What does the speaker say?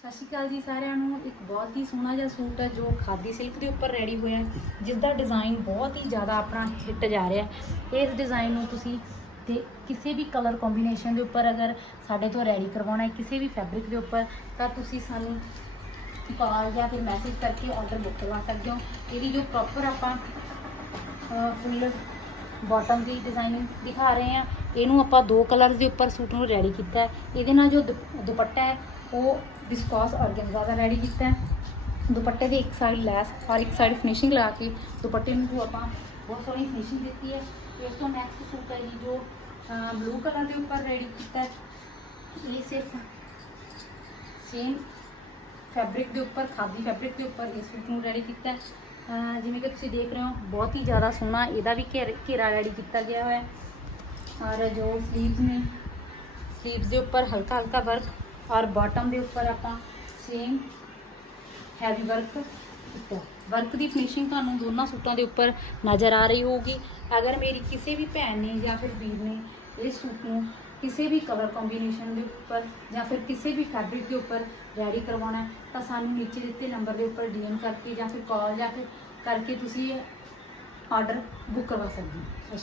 ਸਤਿ ਸ਼੍ਰੀ ਅਕਾਲ ਜੀ ਸਾਰਿਆਂ ਨੂੰ। ਇੱਕ ਬਹੁਤ ਹੀ ਸੋਹਣਾ ਜਿਹਾ ਸੂਟ ਹੈ ਜੋ ਖਾਦੀ ਸਿਲਕ ਦੇ ਉੱਪਰ ਰੈਡੀ ਹੋਇਆ ਜਿਸ ਦਾ ਡਿਜ਼ਾਈਨ ਬਹੁਤ ਹੀ ਜ਼ਿਆਦਾ ਆਪਣਾ ਹਿੱਟ ਜਾ ਰਿਹਾ ਹੈ। ਇਸ ਡਿਜ਼ਾਈਨ ਨੂੰ ਤੁਸੀਂ ਤੇ ਕਿਸੇ ਵੀ ਕਲਰ ਕੰਬੀਨੇਸ਼ਨ ਦੇ ਉੱਪਰ ਅਗਰ ਸਾਡੇ ਤੋਂ ਰੈਡੀ ਕਰਵਾਉਣਾ ਹੈ, ਕਿਸੇ ਵੀ ਫੈਬਰਿਕ ਦੇ ਉੱਪਰ, ਤਾਂ ਤੁਸੀਂ ਸਾਨੂੰ ਕਾਲ ਜਾਂ ਫਿਰ ਮੈਸੇਜ ਕਰਕੇ ਆਰਡਰ ਬੁੱਕ ਕਰਵਾ ਸਕਦੇ ਹੋ। ਇਹਦੀ ਜੋ ਪ੍ਰੋਪਰ ਆਪਾਂ ਫੁੱਲ ਬਾਟਮ ਦੀ ਡਿਜ਼ਾਈਨਿੰਗ ਦਿਖਾ ਰਹੇ ਹਾਂ। ਇਹਨੂੰ ਆਪਾਂ ਦੋ ਕਲਰਸ ਦੇ ਉੱਪਰ ਸੂਟ ਨੂੰ ਰੈਡੀ ਕੀਤਾ ਹੈ। ਇਹਦੇ ਨਾਲ ਜੋ ਦੁਪੱਟਾ ਹੈ, ਉਹ ਵਿਸਕੋਸ ਆਰਗੈਂਜ਼ਾ ਦਾ ਰੈਡੀ ਕੀਤਾ ਹੈ। ਦੁਪੱਟੇ ਦੀ ਇੱਕ ਸਾਈਡ ਲੈਸ ਔਰ ਇੱਕ ਸਾਈਡ ਫਿਨਿਸ਼ਿੰਗ ਲਗਾ ਕੇ ਦੁਪੱਟੇ ਨੂੰ ਆਪਾਂ ਬਹੁਤ ਸੋਹਣੀ ਫਿਨਿਸ਼ਿੰਗ ਦਿੱਤੀ ਹੈ। ਇਸ ਤੋਂ ਨੈਕਸਟ ਸੂਟ ਹੈ ਜੀ ਜੋ ਬਲੂ ਕਲਰ ਦੇ ਉੱਪਰ ਰੈਡੀ ਕੀਤਾ ਹੈ। ਇਹ ਸਿਰਫ ਸੇਮ ਫੈਬਰਿਕ ਦੇ ਉੱਪਰ, ਖਾਦੀ ਫੈਬਰਿਕ ਦੇ ਉੱਪਰ ਇਸ ਸੂਟ ਨੂੰ ਰੈਡੀ ਕੀਤਾ ਹੈ। ਜਿਵੇਂ ਕਿ ਤੁਸੀਂ ਦੇਖ ਰਹੇ ਹੋ, ਬਹੁਤ ਹੀ ਜ਼ਿਆਦਾ ਸੋਹਣਾ ਇਹਦਾ ਵੀ ਘੇਰ, ਘੇਰਾ ਰੈਡੀ ਕੀਤਾ ਗਿਆ ਹੋਇਆ ਹੈ। ਔਰ ਜੋ ਸਲੀਵਸ ਨੇ ਸਲੀਵਸ ਦੇ ਉੱਪਰ ਹਲਕਾ ਹਲਕਾ ਵਰਕ ਔਰ ਬਾਟਮ ਦੇ ਉੱਪਰ ਆਪਾਂ ਸੇਮ ਹੈਵੀ ਵਰਕ ਕੀਤਾ ਵਰਕ ਦੀ ਫਿਨਿਸ਼ਿੰਗ ਤੁਹਾਨੂੰ ਦੋਨਾਂ ਸੂਟਾਂ ਦੇ ਉੱਪਰ ਨਜ਼ਰ ਆ ਰਹੀ ਹੋਊਗੀ ਅਗਰ ਮੇਰੀ ਕਿਸੇ ਵੀ ਭੈਣ ਨੇ ਜਾਂ ਫਿਰ ਵੀਰ ਨੇ ਇਸ ਸੂਟ ਨੂੰ ਕਿਸੇ ਵੀ ਕਲਰ ਕੰਬੀਨੇਸ਼ਨ ਦੇ ਉੱਪਰ ਜਾਂ ਫਿਰ ਕਿਸੇ ਵੀ ਫੈਬਰਿਕ ਦੇ ਉੱਪਰ ਰੈਡੀ ਕਰਵਾਉਣਾ ਹੈ, ਤਾਂ ਸਾਨੂੰ ਨੀਚੇ ਦਿੱਤੇ ਨੰਬਰ ਦੇ ਉੱਪਰ ਡੀਐਮ ਕਰਕੇ ਜਾਂ ਫਿਰ ਕਾਲ ਜਾਂ ਫਿਰ ਕਰਕੇ ਤੁਸੀਂ ਆਰਡਰ ਬੁੱਕ ਕਰਵਾ ਸਕਦੇ ਹੋ